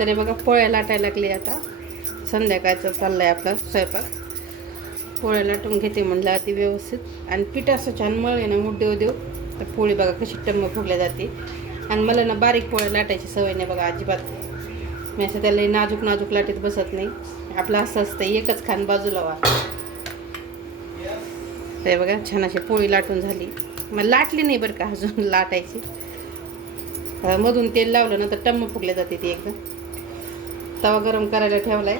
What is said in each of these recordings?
तरी बघा पोळ्या लाटायला लागली आता. संध्याकाळचं चाललं आहे आपला स्वयंपाक. पोळ्या लाटून घेते म्हणलं आधी व्यवस्थित. आणि पीठ असं छान मळे ना मोठ देऊ तर पोळी बघा कशी टम्म फुगल्या जाते. आणि मला ना बारीक पोळ्या लाटायची सवय नाही बघा अजिबात. मी असं त्याला नाजूक नाजूक लाटीत बसत नाही. आपलं असं असतं एकच खान बाजूला व्हा. ते बघा छान अशी पोळी लाटून झाली. मग लाटली नाही बरं का अजून लाटायची. मधून तेल लावलं ना तर टम्म फुगल्या जाते ती एकदम. तवा गरम करायला ठेवलाय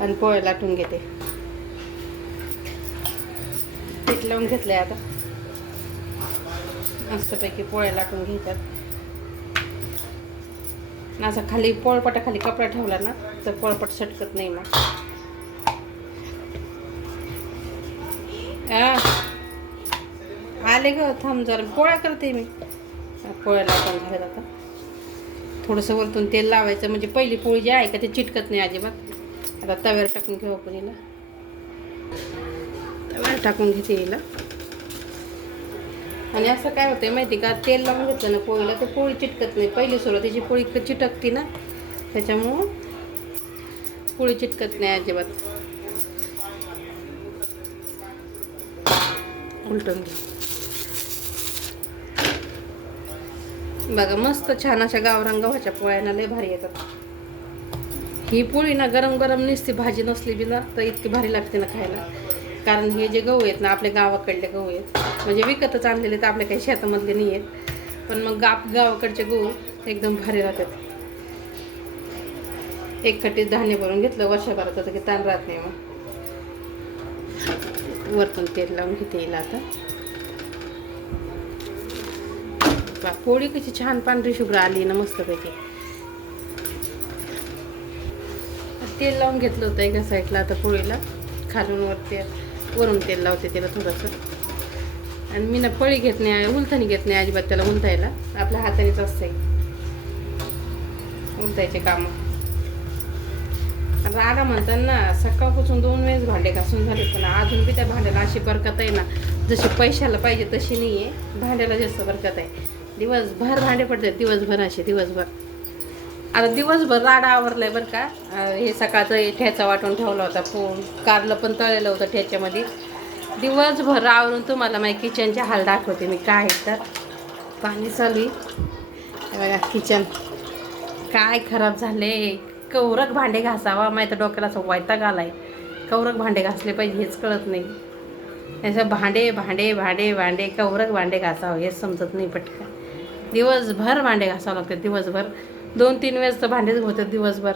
आणि पोळ्या लाटून घेते. पीठ लावून घेतलंय आता. मस्तपैकी पोळ्या लाटून घेतात. असा खाली पोळपाटाखाली कपडा ठेवला ना तर पोळपाट सटकत नाही मग. आले ग थांब जरा पोळ्या करते मी. पोळ्या लाटून झाल्यात आता. थोडंसं वरतून तेल लावायचं म्हणजे पहिली पोळी जी आहे का ते चिटकत नाही अजिबात. आता तव्यावर टाकून घेऊ आपण हिला. तव्यावर टाकून घेते हिला. आणि असं काय होतंय माहिती का तेल लावून घेतलं ना पोळीला तर पोळी चिटकत नाही. पहिली सुरुवातीची पोळी चिटकती ना त्याच्यामुळं पोळी चिटकत नाही अजिबात. उलटून घे बघा मस्त छान अशा गावरान गव्हाच्या पोळ्याना लय भारी येतात. ही पोळी ना गरम गरम नसते भाजी नसली बी ना तर इतकी भारी लागते ना खायला. कारण हे जे गहू आहेत ना आपल्या गावाकडले गहू आहेत म्हणजे विकतच आणलेले तर आपल्या काही शेतामधले नाही आहेत. पण मग गावाकडचे गहू एकदम भारी राहतात. एक खट्टीत धान्य भरून घेतलं वर्षभराचं तर की ताण राहत नाही. मग वरतून तेल लावून घेते येईल आता. पोळी कशी छान पांढरी शुभ्र आली ना मस्तपैकी. तेल लावून घेतलं होतं एका साईडला. आता पोळीला खालून वरून तेल लावते त्याला थोडंसं. आणि मी ना पळी घेत नाही उलथणी घेत नाही अजिबात त्याला उलथायला. आपल्या हातानेच असते उलथायचे कामं. राडा म्हणतात ना सकाळपासून 2 वेळेस भांडे घासून झाले पण अजून बी त्या भांड्याला अशी बरकत आहे ना जशी पैशाला पाहिजे तशी नाही आहे. भांड्याला जास्त बरकत आहे. दिवसभर भांडे पडतात दिवसभर असे दिवसभर. आता दिवसभर राडा आवरलाय बरं का. हे सकाळचं ठेचा वाटून ठेवला होता. कारलं पण तळलेलं होतं ठेच्यामध्ये. दिवसभर आवरून तुम्हाला माझ्या किचनचे हाल दाखवते मी. काय तर पाणी चालू बघा किचन काय खराब झाले. कवरक भांडे घासावा माहीत डोक्याला असं वैताग आलाय. कवरक भांडे घासले पाहिजे हेच कळत नाही. असं भांडे भांडे भांडे भांडे कवरक भांडे घासावं हेच समजत नाही पटकन. दिवसभर भांडे घासावं लागतात दिवसभर. 2-3 वेळेस तर भांडेच होतात दिवसभर.